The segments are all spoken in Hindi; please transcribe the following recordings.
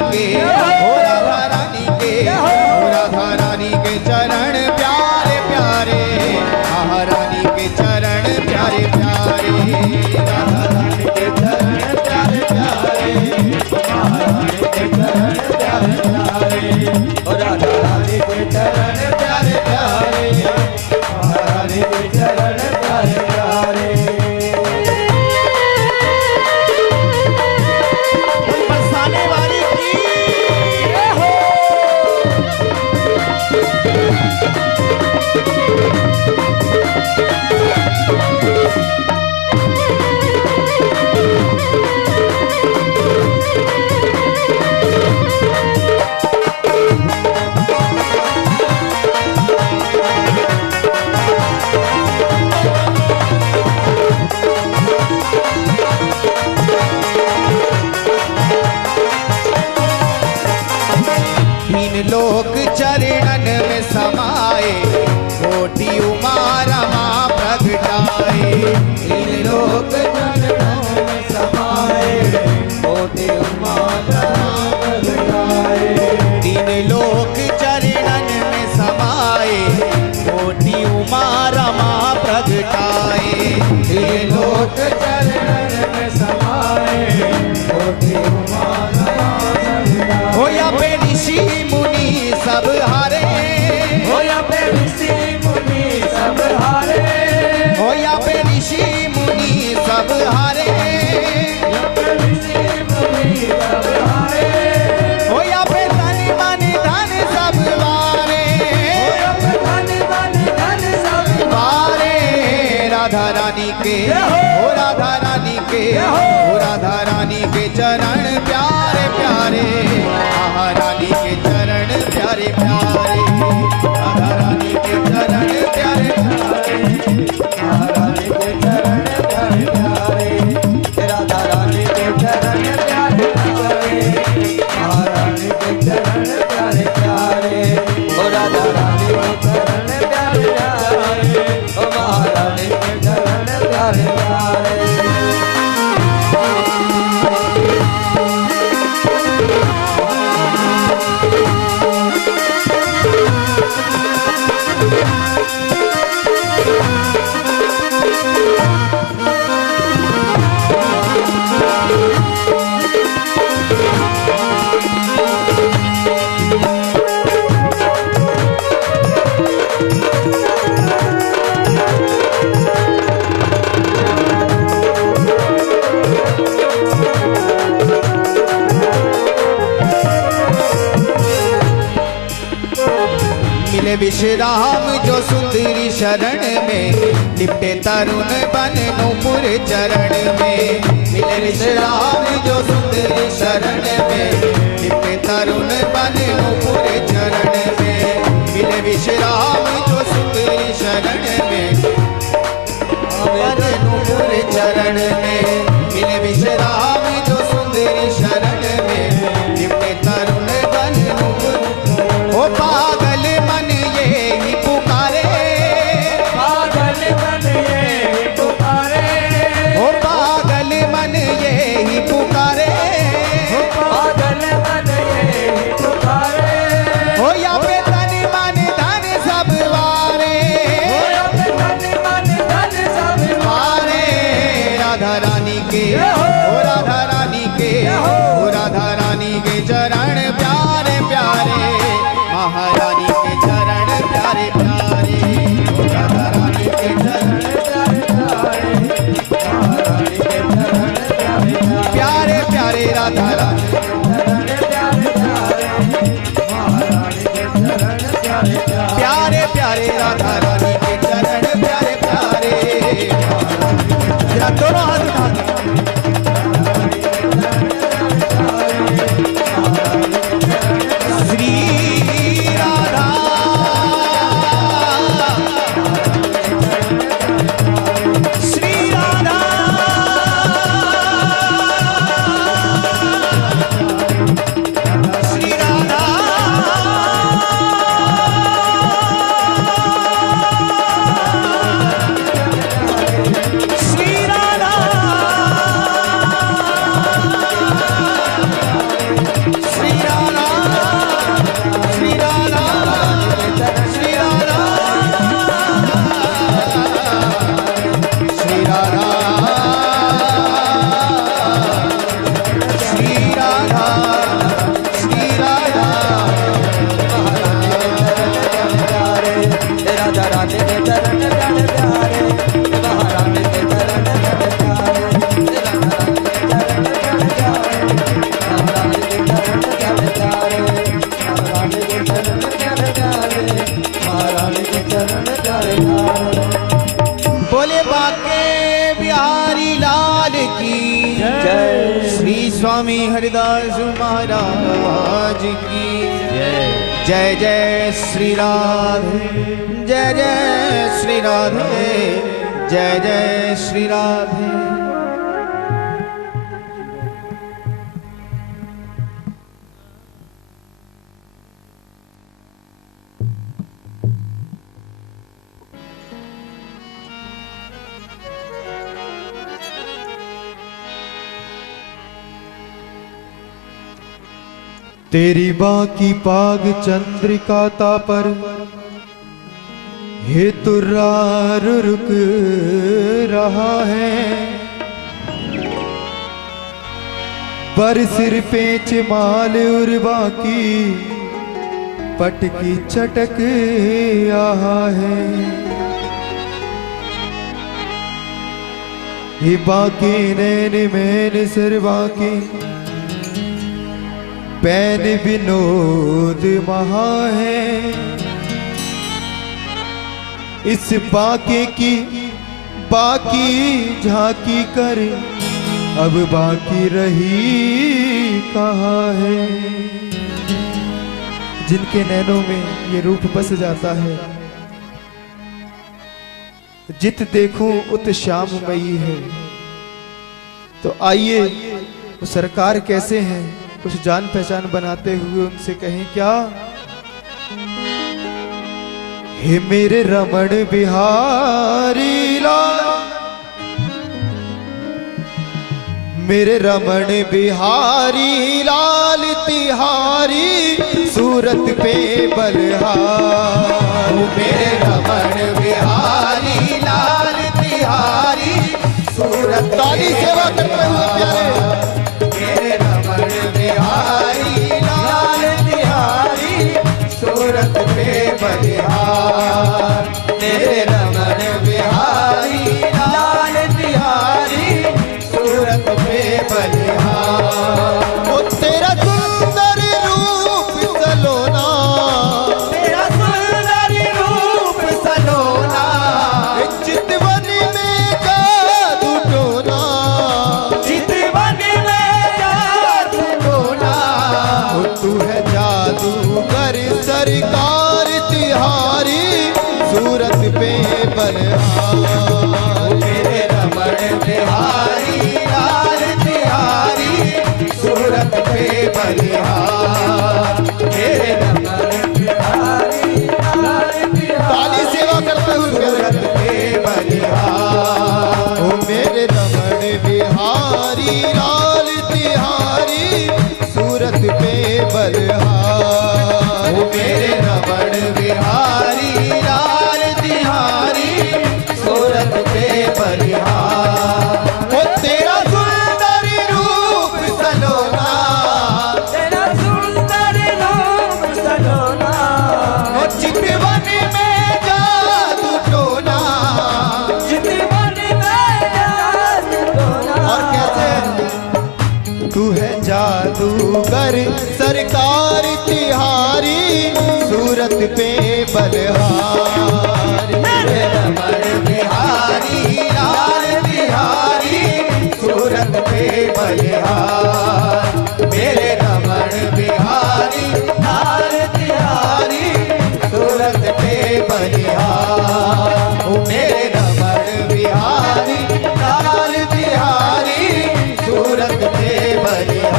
के, हो राधा रानी के, हो राधा रानी के चरण प्यारे प्यारे, महारानी के चरण प्यारे प्यारे, राधा रानी के चरण प्यारे प्यारे, महारानी के चरण प्यारे प्यारे, हो राधा रानी के चरण प्यारे प्यारे, महारानी के चरण प्यारे प्यारे। बरसाने वाली की हो। लोक चरणन में समाए, कोटि उमा रमा प्रगटाए, इन लोक चरणन में समाए, कोटि उमा रमा प्रगटाए, तीन लोक चरणन में समाए, कोटि उमा रमा प्रगटाए, तीन लोक चरणन में समाए, कोटि उमा रमा प्रगटाए। हो या पे ऋषि मुनि सब हारे, हो या पे ऋषि मुनि सब हारे, हो या पे ऋषि मुनि सब हारे, हो या पे तन मन धन सब वारे, वारे राधा रानी के, हो राधा रानी के, हो राधा रानी के चरण प्यारे प्यारे, महारानी के चरण प्यारे प्यारे, राधा रानी के चरण प्यारे प्यारे, महारानी के चरण प्यारे प्यारे, राधा रानी के चरण प्यारे प्यारे, महारानी के चरण प्यारे प्यारे, ओ राधा रानी के चरण प्यारे प्यारे, ओ महारानी के चरण प्यारे प्यारे। मिले विश्राम जो सुंदरी शरण में, लिपटे तरुण बन नूपुर चरण में, मिले विश्राम जो सुंदरी शरण में, लिपटे तरुण बन नूपुर चरण में, मिले विश्राम जो सुंदरी शरण में, बन नूपुर चरण में, मिले विश्राम जो सुंदरी शरण में, लिपटे तरुण बन नूपुर। ओ पागल मन ये ही पुकारे, पागल मन ये ही पुकारे, ओ पागल मन ये ही पुकारे, ओ पागल मन ये ही पुकारे, हो या पे तन मन धन सब वारे, हो या पे तन मन धन सब वारे, राधा रानी के, हो राधा रानी के, हो राधा रानी के चरण प्यारे प्यारे, महारानी के चरण प्यारे प्यारे, राधा रानी के चरण प्यारे प्यारे, महारानी के चरण प्यारे प्यारे प्यारे, राधा रानी के चरण प्यारे प्यारे, महारानी के चरण प्यारे प्यारे प्यारे, राधा रानी के चरण प्यारे प्यारे, जरा दोनों हाथ उठा दो। श्री राधा श्री राधा स्वामी हरिदास महाराज की जय जय श्री राधे, जय जय श्री राधे, जय जय श्री राधे। तेरी बाकी पाग चंद्रिकाता पर हे तुर्रार रुक रहा है, पर सिर पे चिमाल और बाकी पटकी चटक आहा है। हे बाकी नैन मैन सिर बाकी पैन विनोद महा है। इस बाके की बाकी झांकी कर अब बाकी रही कहाँ है। जिनके नैनों में ये रूप बस जाता है, जित देखूं उत श्याममयी है। तो आइए वो सरकार कैसे हैं कुछ जान पहचान बनाते हुए उनसे कहें क्या। हे मेरे रमण बिहारी लाल, मेरे रमण बिहारी लाल तिहारी सूरत पे बलहार। मेरे रमण बिहारी लाल तिहारी सूरत ताली सेवा करते हुए प्यारे। मेरे रमण बिहारी लाल तिहारी सूरत पे बलिहार। मेरे रमण बिहारी लाल तिहारी सूरत पे बलिहार। वो तेरा सुंदर रूप सलोना, तेरा सुंदर रूप सलोना चितवन में जादू टोना, चितवन में जादू टोना। तू है जादूगर सरकार तिहारी सूरत पे बलहार। मेरे रमण बिहारी लाल तिहारी सूरत पे बलिहार। मेरे रमण बिहारी लाल ताली सेवा करते हुए सूरत पे बलिहार। ओ मेरे रमण बिहारी लाल तिहारी सूरत पे बलहार। ओ मेरे रमण बिहारी लाल तिहारी सूरत पे बलिहार। ओ तेरा सुंदर रूप सलोना, तेरा सुंदर रूप सलोना ओ चितवन में जादू टोना। चितवन में जादू टोना। और कैसे तू है जादूगर सरकार तिहारी सूरत पे बलहार। मेरे रमण बिहारी लाल तिहारी सूरत पे बलिहार। मेरे रमण बिहारी लाल तिहारी सूरत पे बलिहार। ओ मेरे रमण बिहारी लाल तिहारी सूरत पे बलिहार।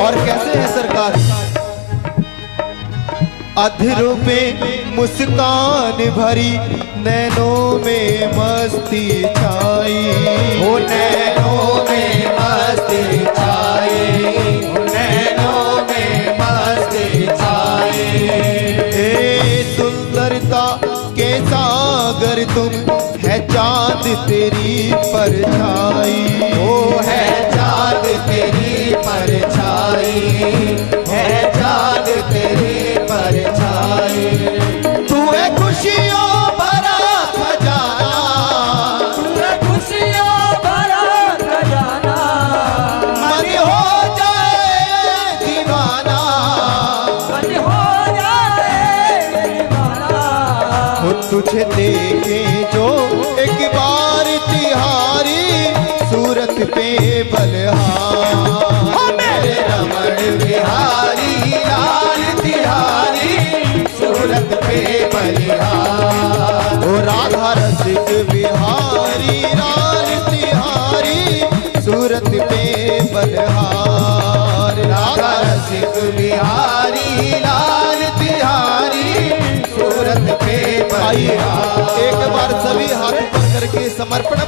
और कैसे है सरकार अधरों पे मुस्कान भरी नैनों में मस्ती छाई। ओ नैनों में मस्ती छाई, ओ नैनों में मस्ती छाई। ए सुंदरता के सागर तुम है चांद तेरी परछाई।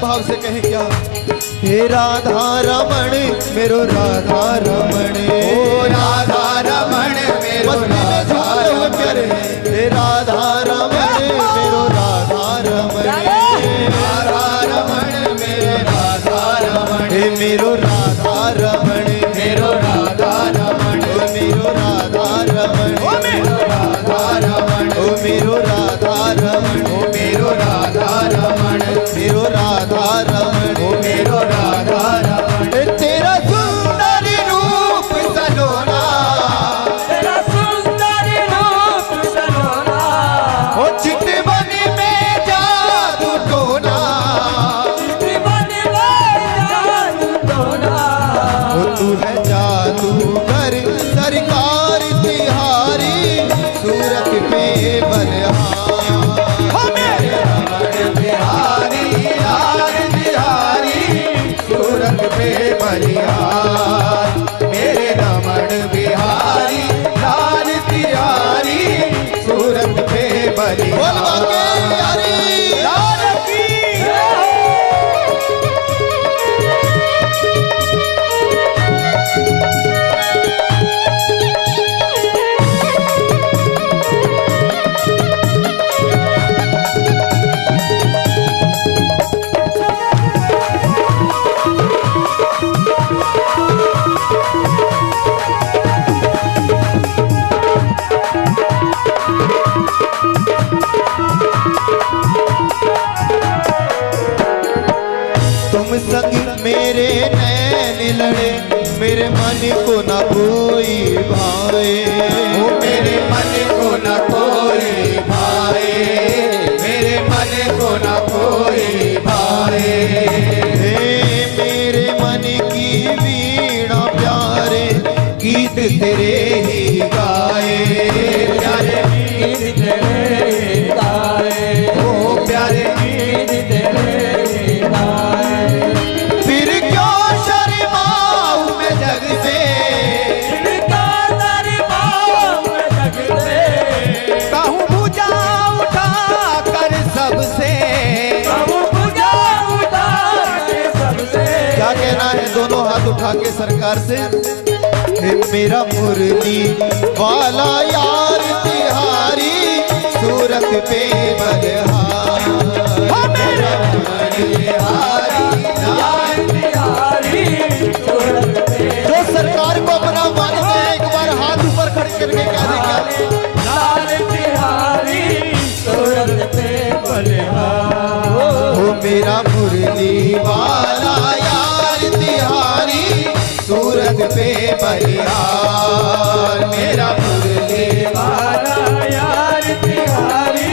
भाव से कहें क्या? हे राधा रमण मेरो राधा रमण, ओ राधा रमण मेरो राधा रमण, प्यारे हे राधा रमण मेरो राधा रमण, राधा रमण मेरे राधा रमण, हे मेरो राधा रमण मेरो राधा रमण, ओ मेरो राधा रमण, ओ मेरो राधा रमण, ओ मेरो राधा रमण, ओ मेरो राधा रमण, मेरो राधा रमण, ओ मेरो राधा रमण। तेरा सुंदर रूप सलोना, तेरा सुंदर रूप सलोना, ओ चितवन में जादू टोना, जीवन में जादू टोना, ओ तू है जादूगर सरकार तिहारी सूरत पे बलहार, बिहारी लाल बिहारी सूरत पे बलिहार, मेरे रमण बिहारी लाल बिहारी सूरत पे बोल बलिहार। बाके यारी लाल की तुम संग मेरे नैन लड़े, मेरे मन को न कोई भाए, ओ मेरे मन को न कोई भाए, मेरे मन को न कोई भाए, हे मेरे मन की वीणा प्यारे गीत तेरे ही गाए, प्यारे गीत तेरे गाए, ओ प्यारे गीत तेरे गाए, फिर क्यों शर्माऊं मैं जग से, इनका दरबार में जगते, कहूँ भुजा उठा कर सबसे, कहूँ भुजा उठा के सबसे, क्या कहना है दोनों हाथ उठा के सरकार से? हे मेरा मुरली वाला यार तिहारी सूरत पे बलहार, मेरा रमण बिहारी लाल बिहारी सूरत पे जो सरकार को अपना मानते हैं एक बार हाथ ऊपर खड़े करके क्या देंगे? लाल बिहारी सूरत पे बलिहार, हो मेरा मुरली वाला यार तिहारी सूरत पे बलिहार, मेरा मुरली वाला यार बिहारी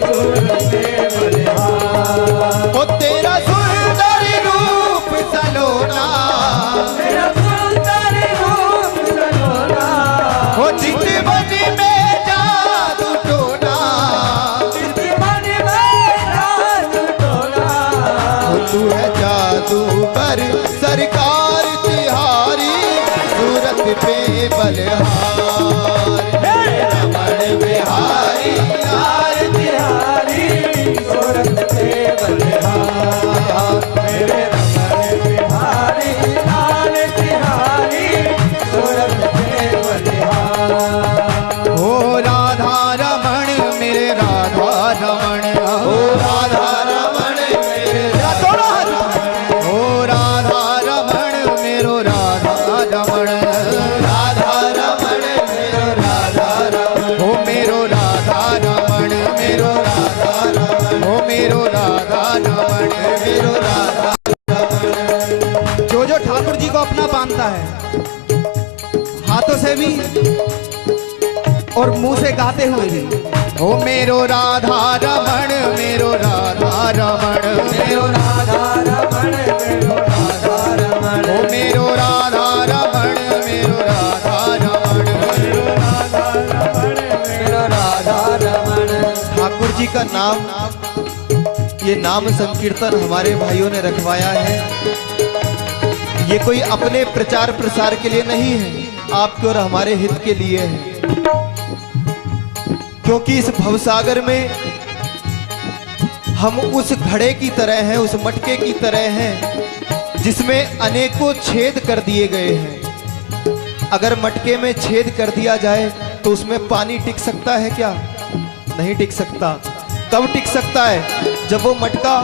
सूरत पे बलिहार, ओ तेरा सुंदर रूप सलोना, तेरा सुंदर रूप सलोना, ओ चितवन में जादू टोना, जीवन में जादू टोना, ओ तू है जादूगर सरकार तिहारी सूरत पे बलहार, रमण बिहारी लाल बिहारी सूरत पे बलिहार, मेरे रमण बिहारी लाल बिहारी सूरत पे बलिहार, ओ राधा रमण मेरे राधा रमण, ओ राधा रमण मेरे दोनों हाथ, ओ राधा रमण मेरो राधा रमण, राधा रमण मेरो राधा रमण, ओ मेरो राधा रमण मेरो राधा रमण, ओ मेरो राधा रमण मेरो राधा रमण। जो ठाकुर जी को अपना मानता है, हाथों से भी और मुंह से गाते हुए भी, ओ मेरो राधा रमण मेरो राधा रमण, मेरो राधा रमण मेरो राधा रमण, ओ मेरो राधा रमण मेरो राधा रमण, मेरो राधा रमण मेरो राधा रमण, ठाकुर जी का नाम, ये नाम संकीर्तन हमारे भाइयों ने रखवाया है। ये कोई अपने प्रचार प्रसार के लिए नहीं है, आपके और हमारे हित के लिए है। क्योंकि इस भवसागर में हम उस घड़े की तरह हैं, उस मटके की तरह हैं जिसमें अनेकों छेद कर दिए गए हैं। अगर मटके में छेद कर दिया जाए तो उसमें पानी टिक सकता है क्या? नहीं टिक सकता। कब टिक सकता है? जब वो मटका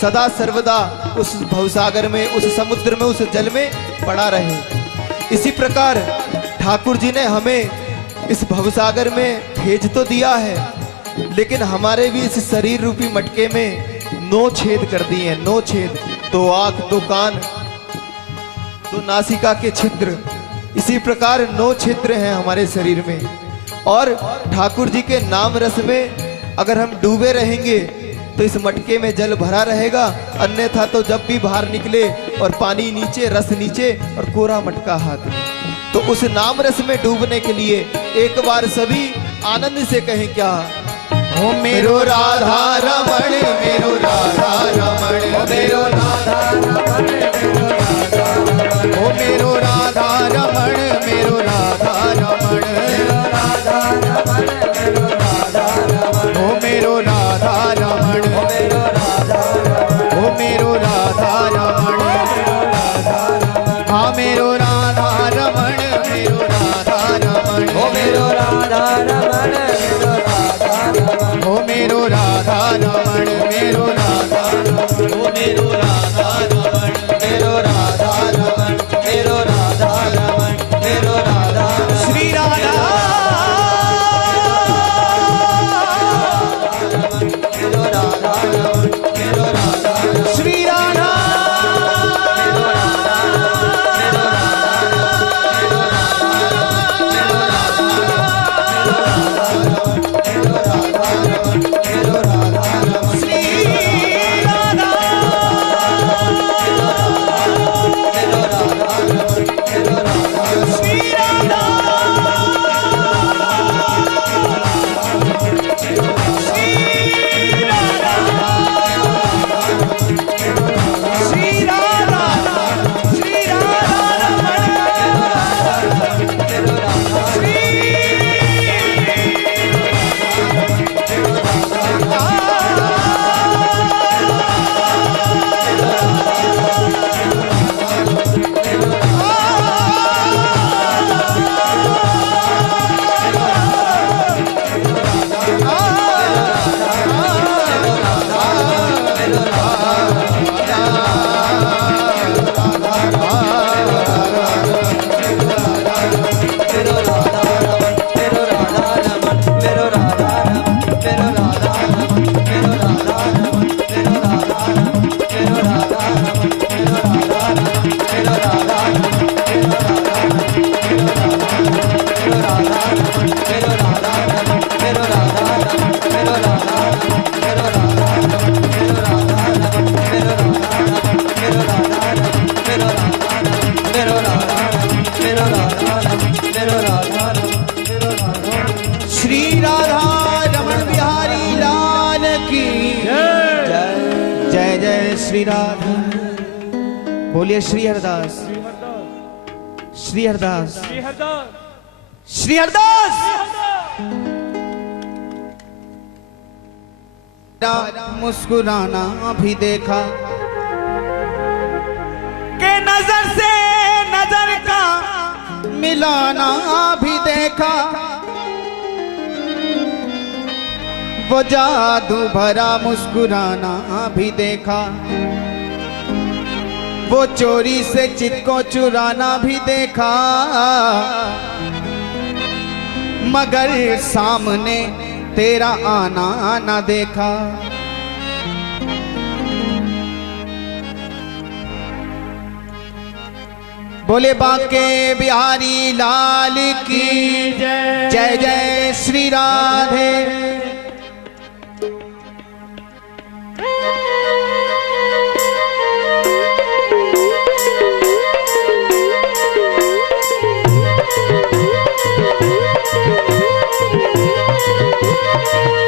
सदा सर्वदा उस भवसागर में, उस समुद्र में, उस जल में पड़ा रहे। इसी प्रकार ठाकुर जी ने हमें इस भवसागर में भेज तो दिया है, लेकिन हमारे भी इस शरीर रूपी मटके में 9 छेद कर दिए हैं। 9 छेद, 2 आंख, 2 कान, 2 नासिका के छिद्र। इसी प्रकार 9 छिद्र हैं हमारे शरीर में। और ठाकुर जी के नाम रस में अगर हम डूबे रहेंगे तो इस मटके में जल भरा रहेगा, अन्यथा तो जब भी बाहर निकले और पानी नीचे, रस नीचे और कोरा मटका हाथ में। तो उस नाम रस में डूबने के लिए एक बार सभी आनंद से कहें क्या? ओ मेरो राधा रमण, मेरो राधा रमण, ओ मेरो राधा रमण, ओ मेरो राधा रमण, मेरो राधा रमण, ओ मेरो राधा रमण, ओ मेरो राधा रमण, हाँ मेरो राधा रमण, मेरो राधा रमण, ओ मेरो राधा रमण, ओ मेरो राधा रमण, मेरो राधा रमण, ओ मेरो राधा रमण, मेरो राधा रमण, मेरो राधा रमण, मेरो राधा श्री राधा मेरो राधा रमण, मेरो राधा श्री राधा श्री राधा रमण बिहारी लाल की जय जय श्री राधा। बोलिए श्री हरदास, श्री हरदास, श्री हरदास। मुस्कुराना भी देखा के नजर से नजर का मिलाना भी देखा, वो जादू भरा मुस्कुराना भी देखा, वो चोरी से चित को चुराना भी देखा, मगर सामने तेरा आना ना देखा। बोले बांके बिहारी लाल की जय, जय जय श्री राधे।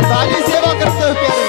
ताली सेवा करते हुए प्यारे।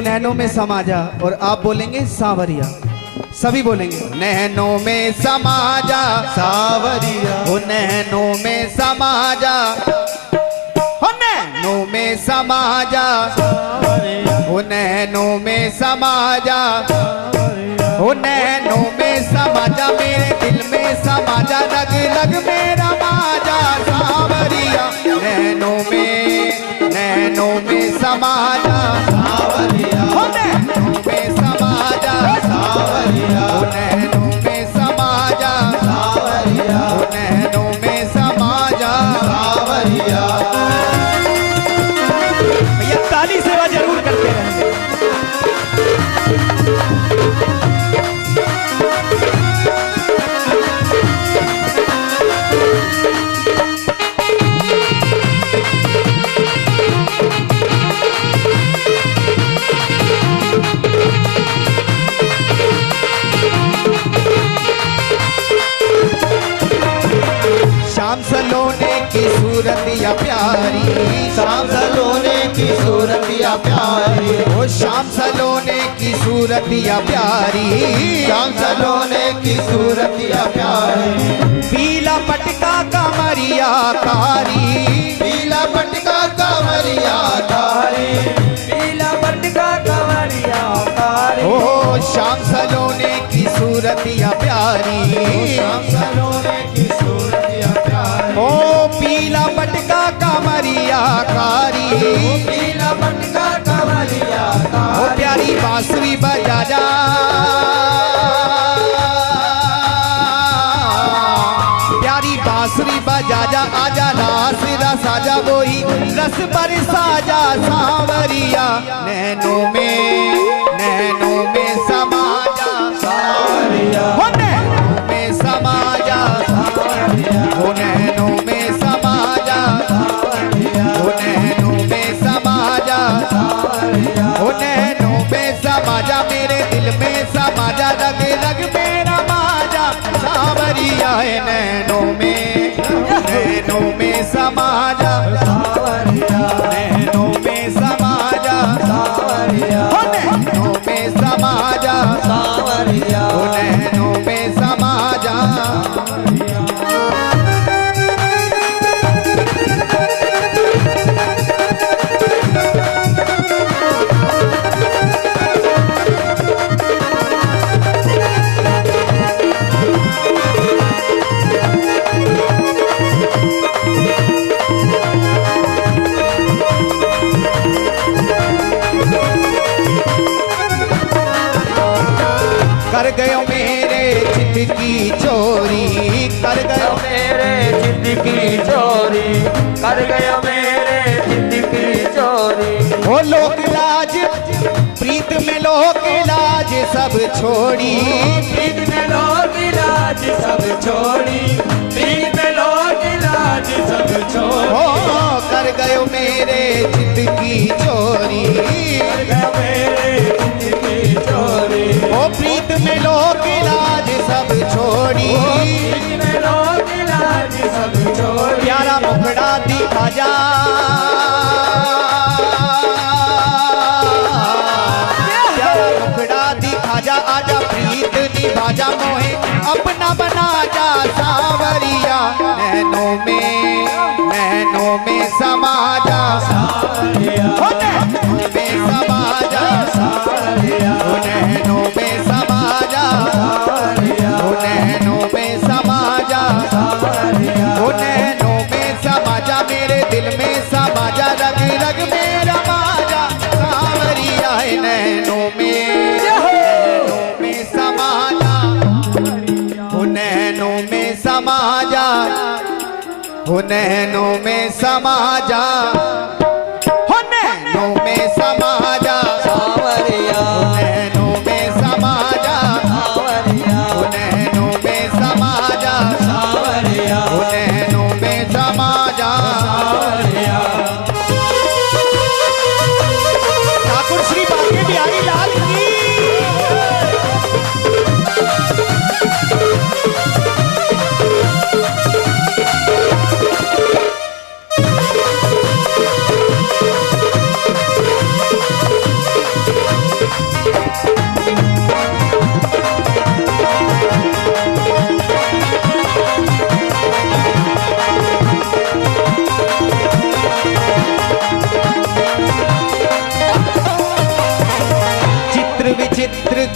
नैनों में समा जा, और आप बोलेंगे सांवरिया। सभी बोलेंगे नैनों में समा जा सावरिया, ओ नैनों में समा जा, ओ नैनों में समा जा, ओ नैनों में समा जा, ओ नैनों में समा जा, मेरे दिल में समा जा, रग रग में रमा जा सांवरिया। नैनों में समा जा सावरिया, ओ नैनों में समा जा सावरिया, ओ नैनों में समा जा, सावरिया, ओ नैनों में समा जा। सावरिया। भैया ताली सेवा जरूर करते रहेंगे। शाम सलोने की सूरत या प्यारी, शाम सलोने की सूरत या प्यारी, ओ शाम सलोने की सूरत या प्यारी, शाम सलोने की सूरत या प्यारी, पीला पटका कमरिया कारी, पीला पटका कमरिया कारी, पीला पटका कवरिया कारी, ओ शाम सलोने की सूरत या प्यारी, शाम सलोने की सूरत या प्यारी, ओ पीला पटका कमरिया कारी, पीला पटका कमरिया ओ कारी, प्यारी बांसुरी बजा जा, प्यारी बांसुरी बजा जा, आजा रास रस आजा, वही रस बरसा जा सांवरिया। नैनों में समा जा सावरिया, हो नैनों में समा जा, हो नैनों में समा जा, हो नैनों में समा जा, हो नैनों में समा जा, मेरे दिल में समा जा, रग रग में रमा जा सांवरिया। है नैनों में समा जा, नैनों में समा जा, हो नैनों में समा जा, हो नैनों में समा जा। कर गयो मेरे चित की चोरी, कर गयो मेरे चित्त की चोरी, कर गयो मेरे चित्त की चोरी, ओ लोक लाज प्रीत में लोक लाज सब छोड़ी, प्रीत में लोग लाज सब छोड़ी, प्रीत में लोग लाज सब छोड़ी, ओ कर गयो मेरे चित की चोरी, कर गयो मेरे चित्त की चोरी, ओ प्रीत में लोक लाज सब छोड़ी, प्रीत में लोग लाज सब छोड़ी, प्यारा मुखड़ा दिखा जा, प्यारा मुखड़ा दिखा जा, आजा प्रीत निभा जा, मोहे अपना बना जा सांवरिया। नैनों में समा जा, हो नैनों में समा जा, हो नैनों में समा जा, हो नैनों में समा जा, हो नैनों में समा जा, मेरे दिल में समा जा, रग रग में रमा जा सांवरिया। है नैनों में समा जा, हो नैनों में समा जा, हो नैनों में समा जा, हो नैनों में समा जा, सावरिया, हो नैनों में समा जा, सावरिया, हो नैनों में समा जा, सावरिया, हो नैनों में समा जा। ठाकुर श्री बांके बिहारी लाल की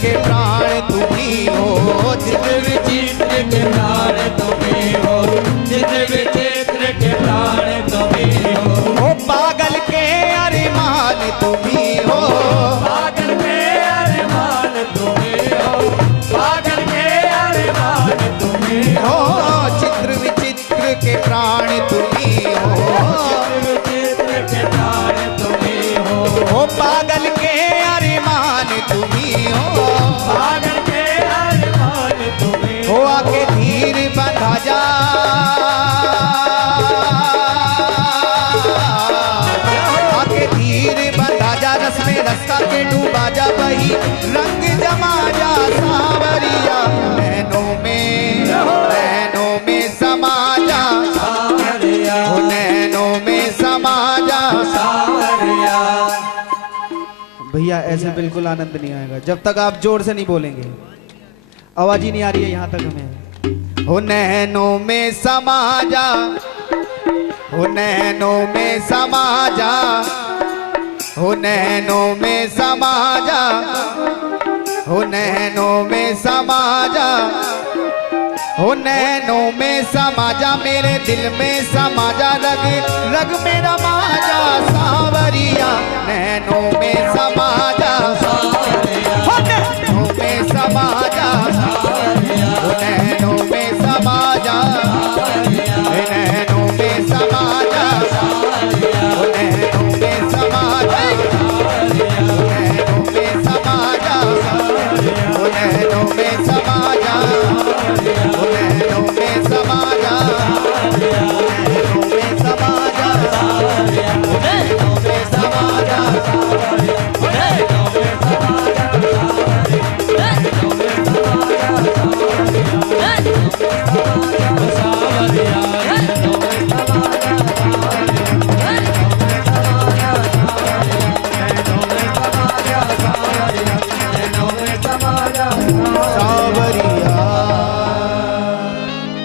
के प्राण तुम्ही हो, चित्र विचित्र के प्राण तुम्हें हो, चित्र विचित्र के प्राण तुम्हें हो, ओ पागल के अरमान तुम्ही हो, पागल के अरमान तुम्हें हो, पागल के अरमान तुम्हें हो, हो चित्र विचित्र के प्राण तुम्ही हो, चित्र विचित्र के प्राण तुम्हें हो, ओ पागल के अरमान तुम्ही हो, पागल के अरमान तुम्हें हो आके धीर बंधा जा, आके धीर बंधा जा, रस में रस्ता के डूबा जा, वही रंग जमा जा सांवरिया, नैनों में समा जा, सावरिया, ओ नैनों में समा जा। सावरिया। भैया ऐसे बिल्कुल आनंद नहीं आएगा जब तक आप जोर से नहीं बोलेंगे, आवाज ही नहीं आ रही है यहाँ तक हमें। हो नैनों में समा जा, हो नैनों में समा जा, हो नैनों में समा जा, हो नैनों में समा जा, हो नैनों में समा जा, मेरे दिल में समा जा, रग रग में रमा जा सांवरिया, नैनों में समा जा, हो नैनों में समा जा, हो नैनों में समा जा, हो नैनों में समा जा, हो नैनों में समा जा, हो नैनों में समा जा, हो नैनों में समा जा, हो नैनों में समा जा, हो नैनों में समा जा, हो नैनों में समा जा, हो नैनों में समा जा। सांवरिया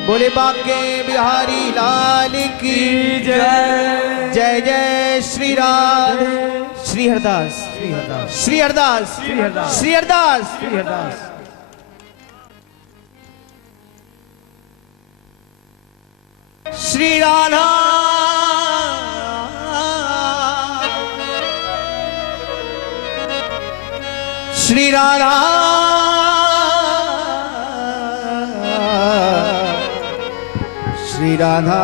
बोले बांके बिहारी लाल की जय। जय जय श्री राम श्री हरदास श्री हरदास श्री हरदास श्री हरदास श्री हरदास। श्री राधा श्री राधा श्री राधा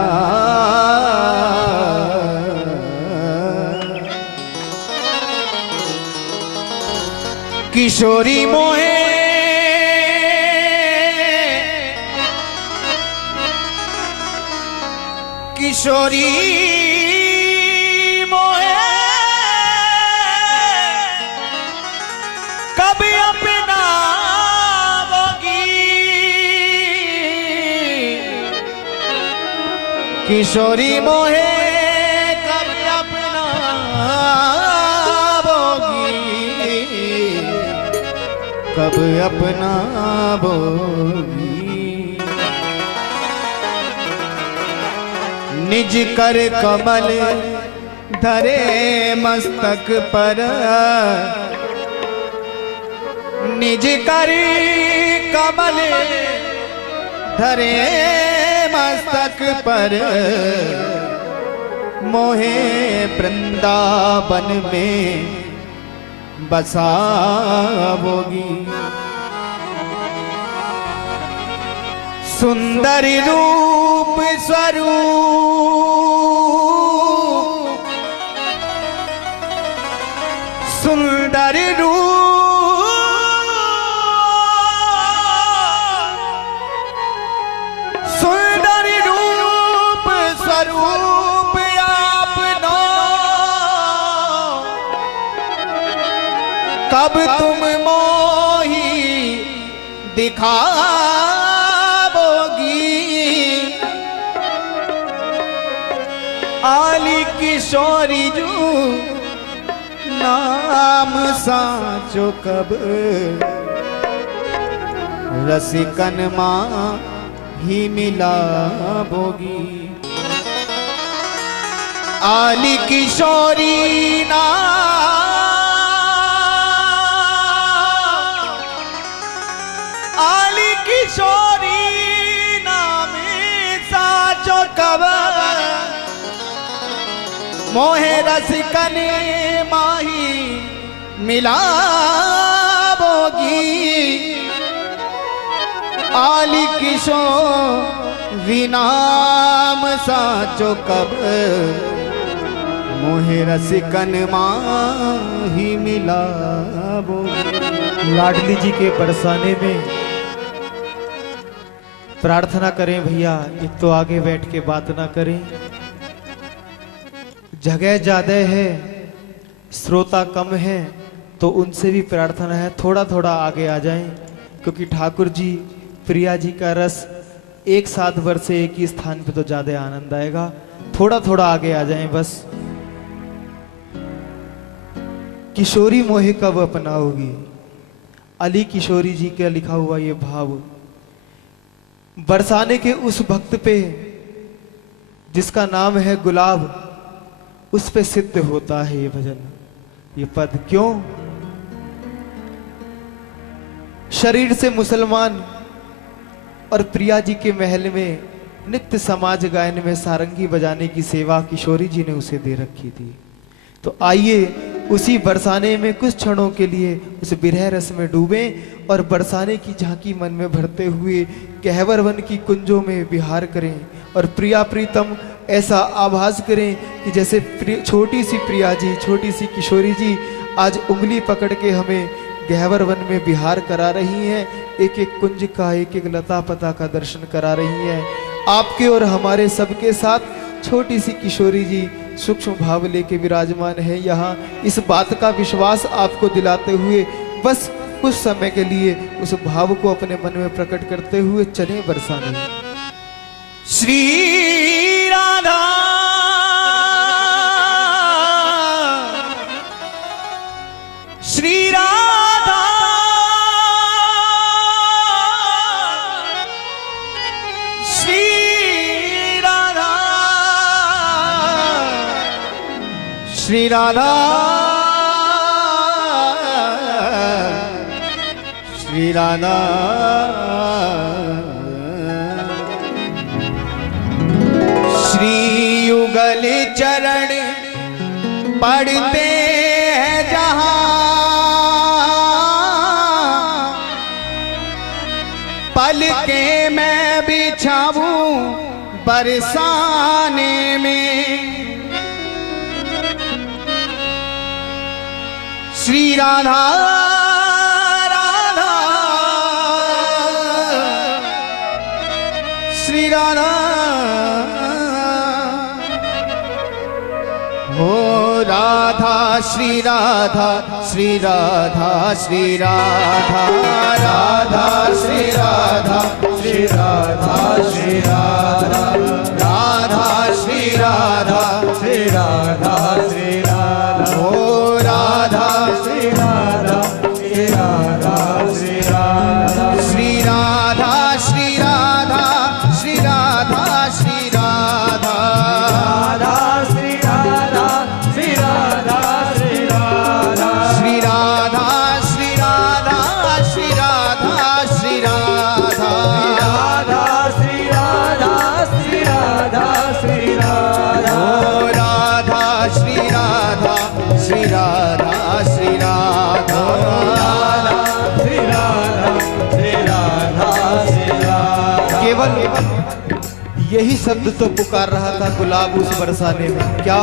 किशोरी मोहे किशोरी मोहे कब अपना किशोरी मोहे कब अपनाओगी, कब अपनाओगी। निज कर कमल धरे मस्तक पर, निज कर कमल धरे मस्तक पर, मोहे वृंदावन में बसाओगी। सुंदर रूप स्वरूप, सुंदर रूप सुंदर रूप स्वरूप आपनो, कब तुम मोही दिखाओगी। आली किशोरी जू नाम साचो कब, रसिकन माँ ही मिलाओगी। आली किशोरी नाम मोहे रसिकन माही मिलावोगी आली किशो विनाम साचो कब मोहे रसिकन माही मिलावोगी। लाडली जी के बरसाने में प्रार्थना करें भैया, एक तो आगे बैठ के बात ना करें, जगह ज्यादा है, श्रोता कम है, तो उनसे भी प्रार्थना है थोड़ा थोड़ा आगे आ जाएं, क्योंकि ठाकुर जी प्रिया जी का रस एक साथ बरसे एक ही स्थान पे तो ज्यादा आनंद आएगा। थोड़ा थोड़ा आगे आ जाएं बस। किशोरी मोहे कब अपनाओगी, अली किशोरी जी का लिखा हुआ ये भाव बरसाने के उस भक्त पे जिसका नाम है गुलाब, उस पे सिद्ध होता है ये भजन, ये पद। क्यों? शरीर से मुसलमान और प्रिया जी के महल में नित्य समाज गायन में सारंगी बजाने की सेवा किशोरी जी ने उसे दे रखी थी। तो आइए उसी बरसाने में कुछ क्षणों के लिए उस बिरह रस में डूबें और बरसाने की झांकी मन में भरते हुए गहवर वन की कुंजों में विहार करें और प्रिया प्रीतम ऐसा आभास करें कि जैसे छोटी सी प्रिया जी, छोटी सी किशोरी जी आज उंगली पकड़ के हमें गहवर वन में विहार करा रही हैं, एक एक कुंज का, एक एक लता पता का दर्शन करा रही हैं। आपके और हमारे सबके साथ छोटी सी किशोरी जी सूक्ष्म भाव लेके विराजमान है यहाँ। इस बात का विश्वास आपको दिलाते हुए बस कुछ समय के लिए उस भाव को अपने मन में प्रकट करते हुए चले बरसाने। श्री राधा श्री राधा श्री राधा श्री राधा श्री राधा श्री युगल चरण पढ़ते हैं जहां पल के मैं बिछाऊं बरसाने में। श्री राधा राधा श्री राधा हो राधा श्री राधा श्री राधा श्री राधा राधा श्री राधा श्री राधा श्री राधा राधा श्री राधा श्री राधा श्री राधा हो राधा श्री राधा श्री राधा श्री राधा श्री राधा श्री राधा श्री राधा श्री राधा राधा श्री राधा श्री राधा श्री राधा श्री राधा श्री राधा श्री राधा श्री राधा राधा श्री राधा श्री राधा श्री राधा ओ राधा श्री राधा श्री राधा श्री राधा राधा श्री राधा श्री राधा श्री राधा। केवल यही शब्द तो पुकार रहा था गुलाब उस बरसाने में। क्या?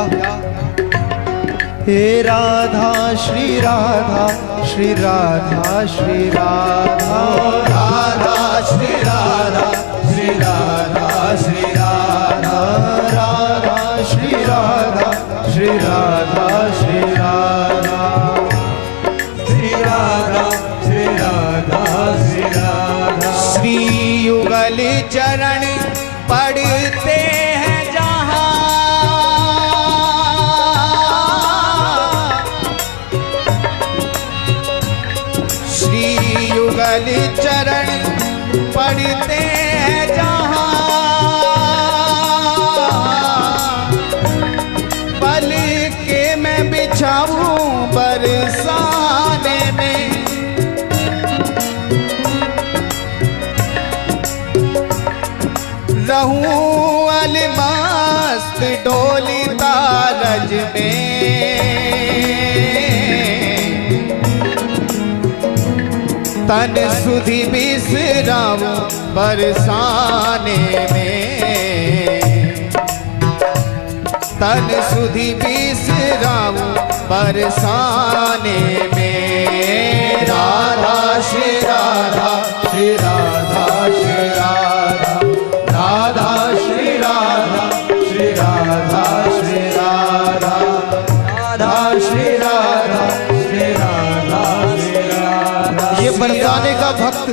हे राधा श्री राधा श्री राधा श्री राधा राधा श्री राधा श्री राधा श्री राधा राधा श्री राधा श्री राधा श्री राधा श्री राधा श्री राधा श्री राधा श्री युगल चरण पढ़ते हैं जहां श्री युगल चरण पढ़ते हैं जहां पल के मैं बिछाऊं बरसाने में। रहूं अलमस्त डोली तारज में तन सुधि बिसराऊं बरसाने में, तन सुधि बिसराऊं बरसाने में। राधा श्री राधा श्री राधा श्री राधा, राधा श्री राधा श्री राधा श्री राधा, राधा श्री राधा श्री राधा श्री राधा। ये बरसाने का भक्त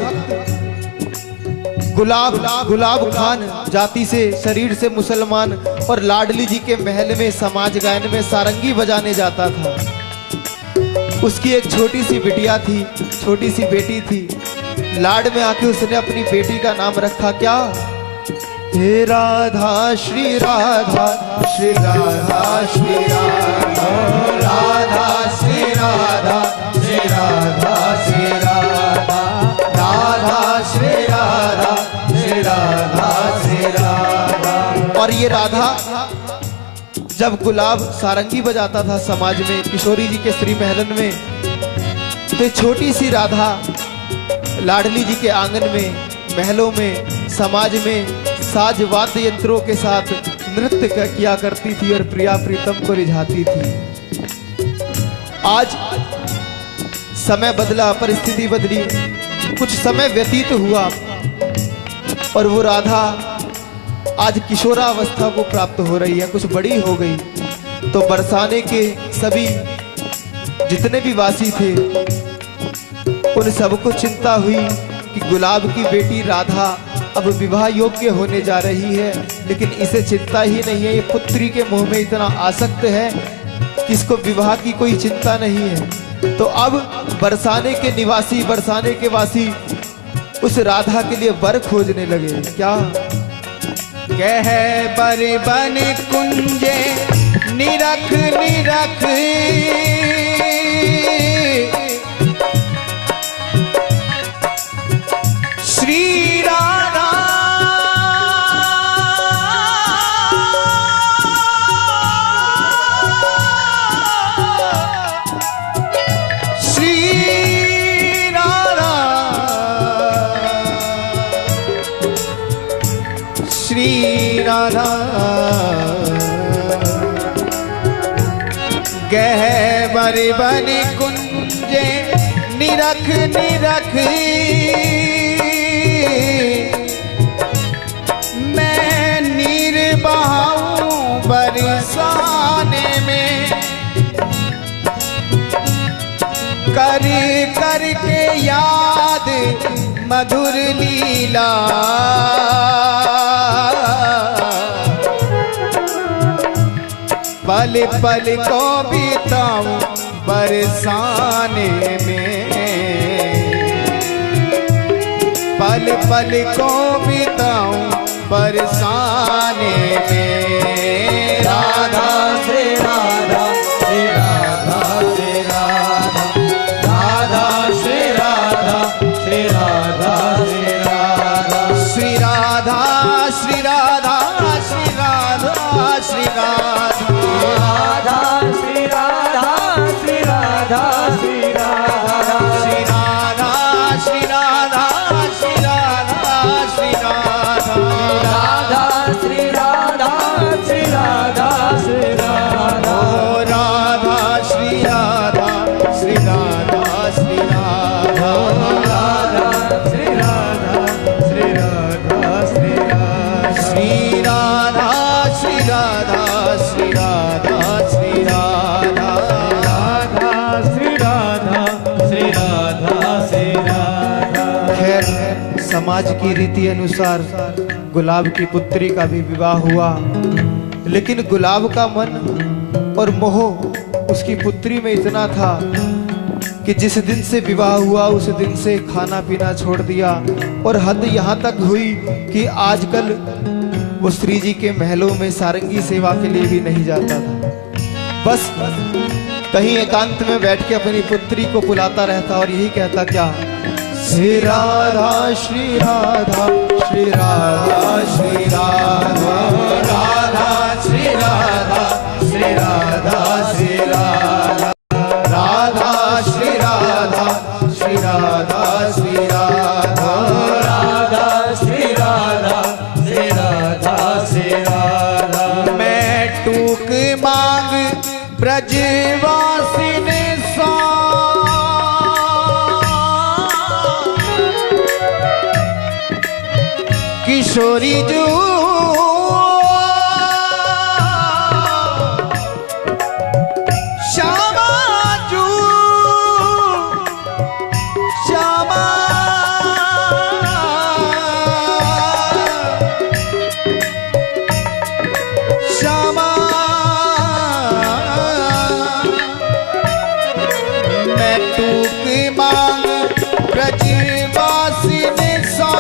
गुलाब खान जाति से, शरीर से मुसलमान, और लाडली जी के महल में समाज गायन में सारंगी बजाने जाता था। उसकी एक छोटी सी बिटिया थी, छोटी सी बेटी थी। लाड में आके उसने अपनी बेटी का नाम रखा क्या? हे राधा श्री राधा श्री राधा श्री राधा, राधा श्री राधा श्री राधा श्री राधा, राधा श्री राधा श्री राधा श्री राधा। और ये राधा जब गुलाब सारंगी बजाता था समाज में, किशोरी जी के श्री महलन में, तो छोटी सी राधा लाडली जी के आंगन में, महलों में, समाज में साज वाद्य यंत्रों के साथ नृत्य किया करती थी और प्रिया प्रीतम को रिझाती थी। आज समय बदला, परिस्थिति बदली, कुछ समय व्यतीत हुआ और वो राधा आज किशोरावस्था को प्राप्त हो रही है, कुछ बड़ी हो गई। तो बरसाने के सभी जितने भी वासी थे, उन सबको चिंता हुई कि गुलाब की बेटी राधा अब विवाह योग्य होने जा रही है, लेकिन इसे चिंता ही नहीं है, ये पुत्री के मुंह में इतना आसक्त है कि इसको विवाह की कोई चिंता नहीं है। तो अब बरसाने के निवासी, बरसाने के वासी उस राधा के लिए वर खोजने लगे। क्या? कह बर बन कुंजे निरख निरख, श्री राधा श्री राधा श्री राधा, गहबर बन कुंजे निरख निरख, मैं नीर बहाऊं बरसाने में, कर कर के याद मधुर लीला, पल पल को बिताऊं बरसाने में, पल पल को बिताऊं बरसाने में। राधा श्री राधा श्री राधा श्री राधा, राधा श्री राधा श्री राधा श्री राधा, श्री राधा श्री राधा श्री राधा श्री राधा, समाज की रीति अनुसार गुलाब की पुत्री का भी विवाह हुआ, लेकिन गुलाब का मन और मोह उसकी पुत्री में इतना था कि जिस दिन से विवाह हुआ उस दिन से खाना पीना छोड़ दिया, और हद यहाँ तक हुई कि आजकल वो श्री जी के महलों में सारंगी सेवा के लिए भी नहीं जाता था। बस कहीं एकांत में बैठ के अपनी पुत्री को बुलाता रहता और यही कहता क्या, श्री राधा श्री राधा श्री राधा श्री राधा, राधा श्री राधा श्री राधा किशोरी जू श्यामा जू श्यामा श्यामा मैं टूक मांग ब्रजवासी ने सौ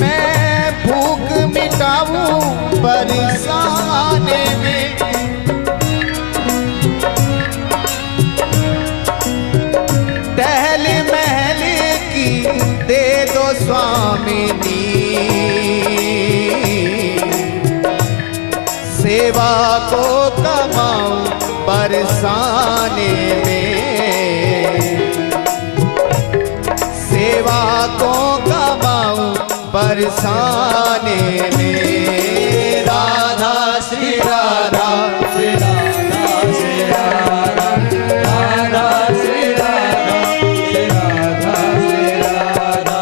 मैं भूख मिटाऊं बरसाने में टहल महल की दे दो स्वामिनी सेवा को कमाऊं बरसाने में सेवा को कमाऊं बरसाने में राधा श्री राधा श्री राधा श्री राधा राधा श्री राधा श्री राधा श्री राधा